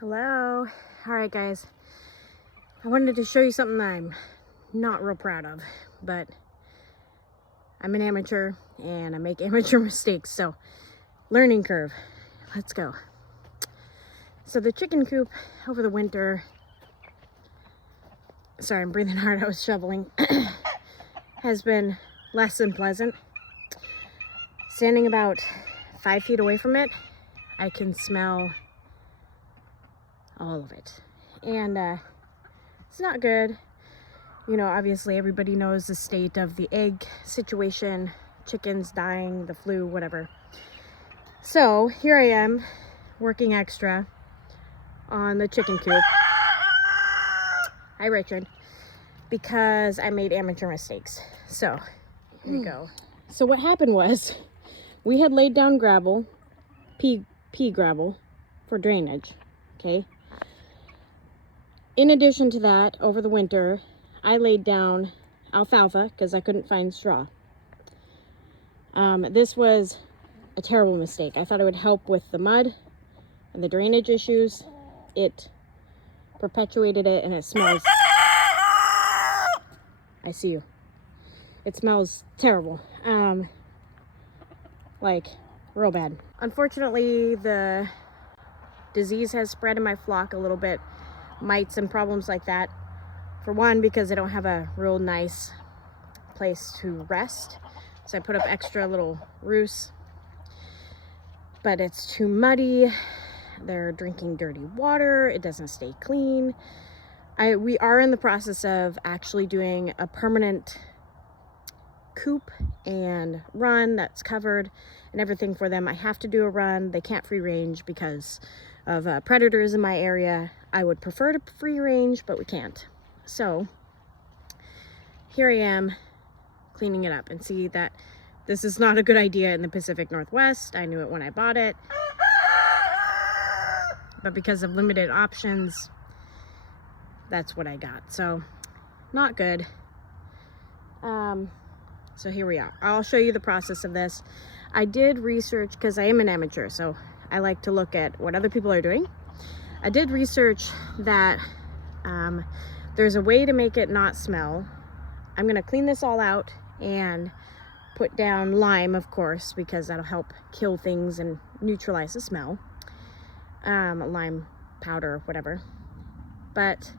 Hello. All right, guys. I wanted to show you something I'm not real proud of, but I'm an amateur and I make amateur mistakes. So, learning curve. Let's go. So the chicken coop over the winter, sorry, I'm breathing hard, I was shoveling, has been less than pleasant. Standing about 5 feet away from it, I can smell all of it. And it's not good. You know, obviously everybody knows the state of the egg situation, chickens dying, the flu, whatever. So here I am working extra on the chicken coop. Hi, Richard. Because I made amateur mistakes. So here we go. So what happened was we had laid down gravel, pea gravel for drainage, okay? In addition to that, over the winter, I laid down alfalfa because I couldn't find straw. This was a terrible mistake. I thought it would help with the mud and the drainage issues. It perpetuated it and it smells. I see you. It smells terrible. Like real bad. Unfortunately, the disease has spread in my flock a little bit. Mites and problems like that. For one, because I don't have a real nice place to rest. So I put up extra little roosts. But it's too muddy. They're drinking dirty water. It doesn't stay clean. We are in the process of actually doing a permanent coop and run that's covered and everything for them. I have to do a run. They can't free range because of predators in my area. I would prefer to free range, but we can't. So here I am cleaning it up, and see that this is not a good idea in the Pacific Northwest. I knew it when I bought it, but because of limited options, that's what I got. So not good. So here we are. I'll show you the process of this. I did research because I am an amateur, so I like to look at what other people are doing. I did research that there's a way to make it not smell. I'm gonna clean this all out and put down lime, of course, because that'll help kill things and neutralize the smell. Lime powder, whatever. But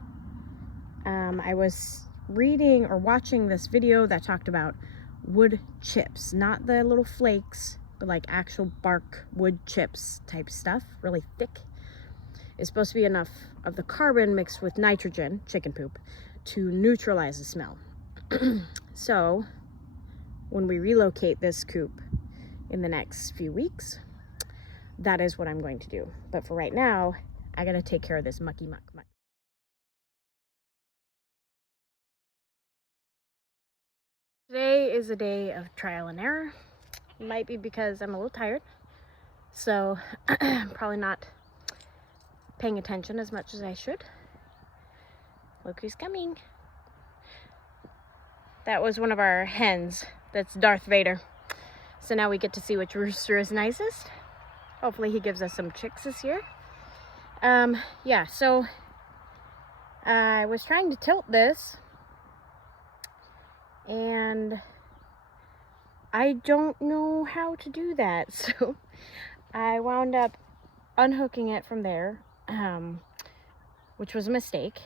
I was reading or watching this video that talked about wood chips, not the little flakes, but like actual bark wood chips type stuff, really thick. It's supposed to be enough of the carbon mixed with nitrogen, chicken poop, to neutralize the smell. So when we relocate this coop in the next few weeks, that is what I'm going to do. But for right now, I gotta take care of this mucky muck. Today is a day of trial and error. It might be because I'm a little tired, so probably not paying attention as much as I should. Look who's coming. That was one of our hens. That's Darth Vader. So now we get to see which rooster is nicest. Hopefully he gives us some chicks this year. Yeah, so I was trying to tilt this and I don't know how to do that. So I wound up unhooking it from there, which was a mistake.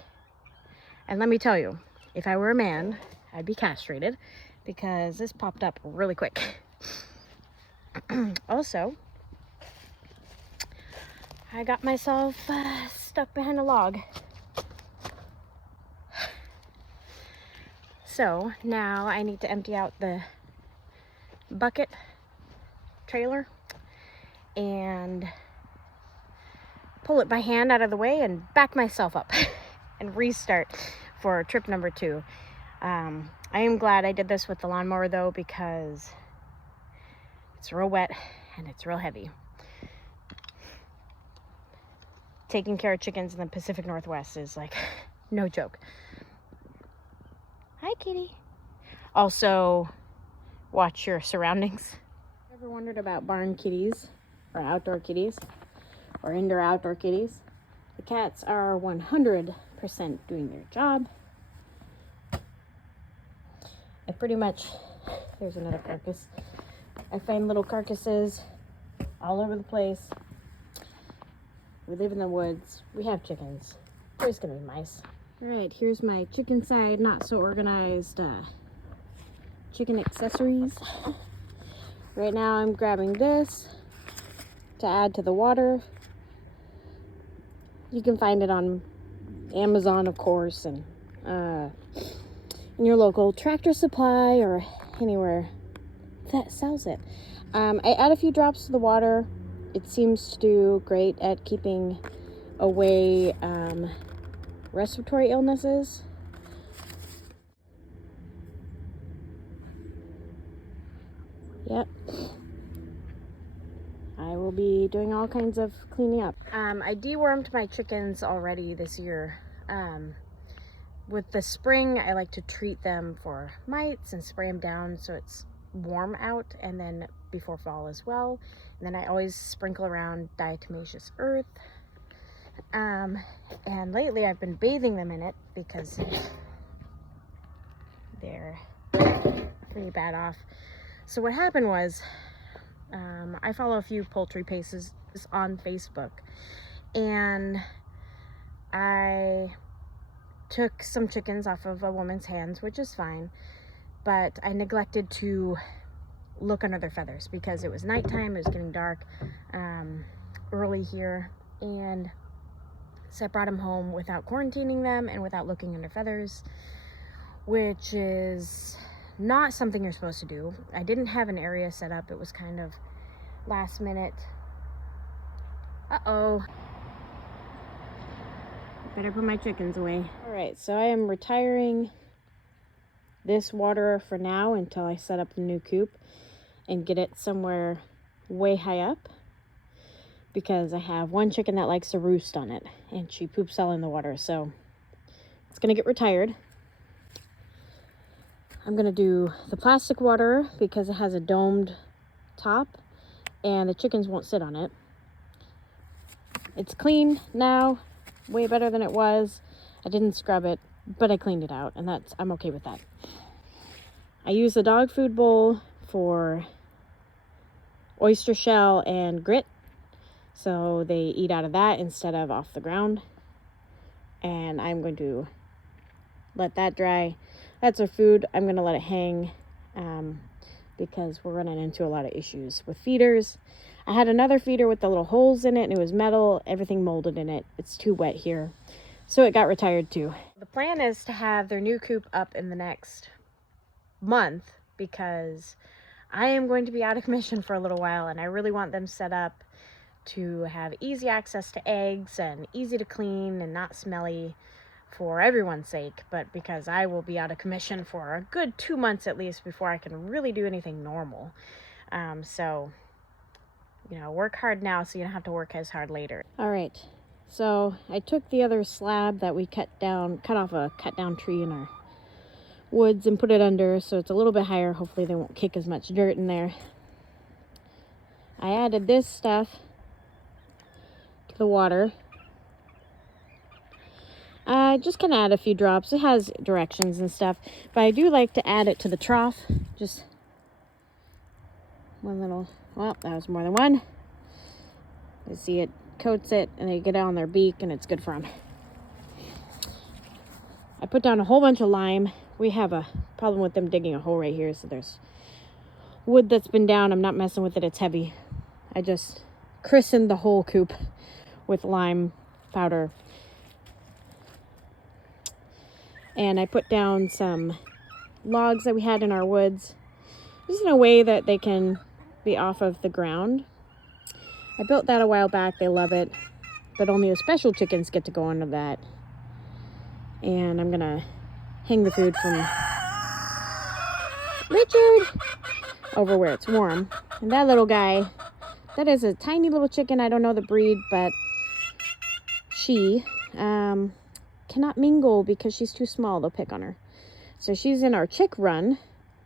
And let me tell you, if I were a man, I'd be castrated because this popped up really quick. Also, I got myself stuck behind a log. So now I need to empty out the bucket trailer and pull it by hand out of the way and back myself up and restart for trip number 2. I am glad I did this with the lawnmower though, because it's real wet and it's real heavy. Taking care of chickens in the Pacific Northwest is like no joke. Hi, kitty. Also, watch your surroundings. Ever wondered about barn kitties or outdoor kitties or indoor outdoor kitties? The cats are 100% doing their job. I pretty much, there's another carcass. I find little carcasses all over the place. We live in the woods. We have chickens. There's gonna be mice. All right, here's my chicken side, not so organized chicken accessories. Right now I'm grabbing this to add to the water. You can find it on Amazon, of course, and in your local Tractor Supply or anywhere that sells it. I add a few drops to the water. It seems to do great at keeping away respiratory illnesses. Yep. I will be doing all kinds of cleaning up. I dewormed my chickens already this year. With the spring, I like to treat them for mites and spray them down so it's warm out, and then before fall as well. And then I always sprinkle around diatomaceous earth. And lately I've been bathing them in it because they're pretty bad off. So what happened was, I follow a few poultry pages on Facebook, and I took some chickens off of a woman's hands, which is fine, but I neglected to look under their feathers because it was nighttime, it was getting dark early here, and so I brought them home without quarantining them and without looking under feathers, which is not something you're supposed to do. I didn't have an area set up. It was kind of last minute. Uh-oh. Better put my chickens away. All right, so I am retiring this water for now until I set up the new coop and get it somewhere way high up, because I have one chicken that likes to roost on it and she poops all in the water, so it's gonna get retired. I'm gonna do the plastic water because it has a domed top and the chickens won't sit on it. It's clean now, way better than it was. I didn't scrub it, but I cleaned it out, and I'm okay with that. I use the dog food bowl for oyster shell and grit, so they eat out of that instead of off the ground. And I'm going to let that dry. That's our food. I'm going to let it hang because we're running into a lot of issues with feeders. I had another feeder with the little holes in it, and it was metal. Everything molded in it. It's too wet here, so it got retired too. The plan is to have their new coop up in the next month because I am going to be out of commission for a little while, and I really want them set up to have easy access to eggs and easy to clean and not smelly for everyone's sake, but because I will be out of commission for a good 2 months at least before I can really do anything normal. So, you know, work hard now so you don't have to work as hard later. All right, so I took the other slab that we cut off a cut down tree in our woods and put it under so it's a little bit higher. Hopefully they won't kick as much dirt in there. I added this stuff to the water. I just kind of add a few drops. It has directions and stuff, but I do like to add it to the trough. Just one little, well, that was more than one. You see it coats it and they get it on their beak and it's good for them. I put down a whole bunch of lime. We have a problem with them digging a hole right here, so there's wood that's been down. I'm not messing with it, it's heavy. I just christened the whole coop with lime powder. And I put down some logs that we had in our woods, just in a way that they can be off of the ground. I built that a while back. They love it, but only the special chickens get to go under that. And I'm gonna hang the food from Richard over where it's warm. And that little guy, that is a tiny little chicken. I don't know the breed, but she cannot mingle because she's too small. They'll pick on her. So she's in our chick run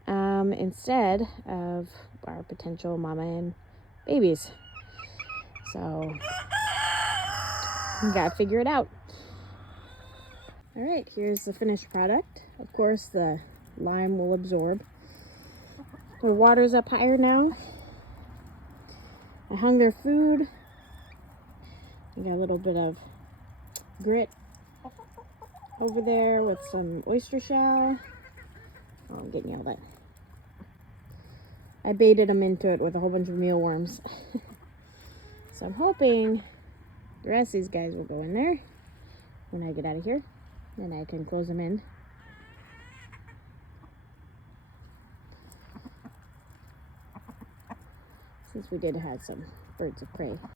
instead of our potential mama and babies. So You gotta figure it out. All right, here's the finished product. Of course, the lime will absorb. The water's up higher now. I hung their food. I got a little bit of grit over there with some oyster shell. Oh, I'm getting yelled at. I baited them into it with a whole bunch of mealworms. So I'm hoping the rest of these guys will go in there when I get out of here. And I can close them in. Since we did have some birds of prey.